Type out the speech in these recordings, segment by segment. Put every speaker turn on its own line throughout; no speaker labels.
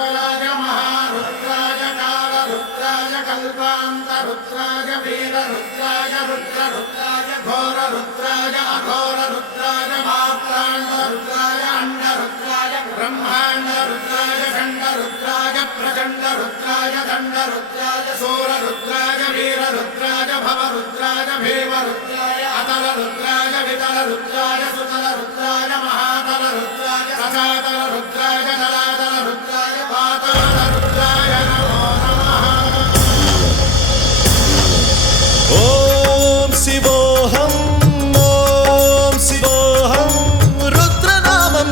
सर्वराज महारुद्राय कालरुद्राय कल्पान्तरुद्राय वीररुद्राय रुद्ररुद्राय घोररुद्राय अघोररुद्राय मात्राण्डरुद्राय अण्डरुद्राय ब्रह्माण्डरुद्राय खण्डरुद्राय प्रचण्डरुद्राय दण्डरुद्राय सूररुद्राय वीररुद्राय भवरुद्राय भीमरुद्राय अतलरुद्राय वितलरुद्राय सुतलरुद्राय महातलरुद्राय सचातल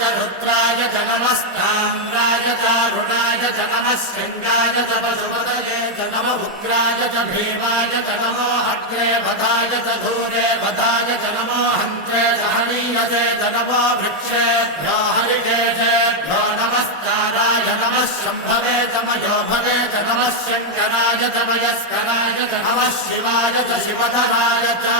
च रुद्राय च नमस्ताम्राय च रुणाय च नमः शृङ्गाय च पशुपतये च नम उग्राय च भीमाय च नमो अग्रे वधाय च धूरे वधाय च नमो हन्त्रे च च नमो वृक्षेभ्यो हरिकेशेभ्यो नमस्काराय नमः शम्भवे च भवे च नमः शङ्कराय च मयस्कराय च नमः शिवाय च शिवधराय च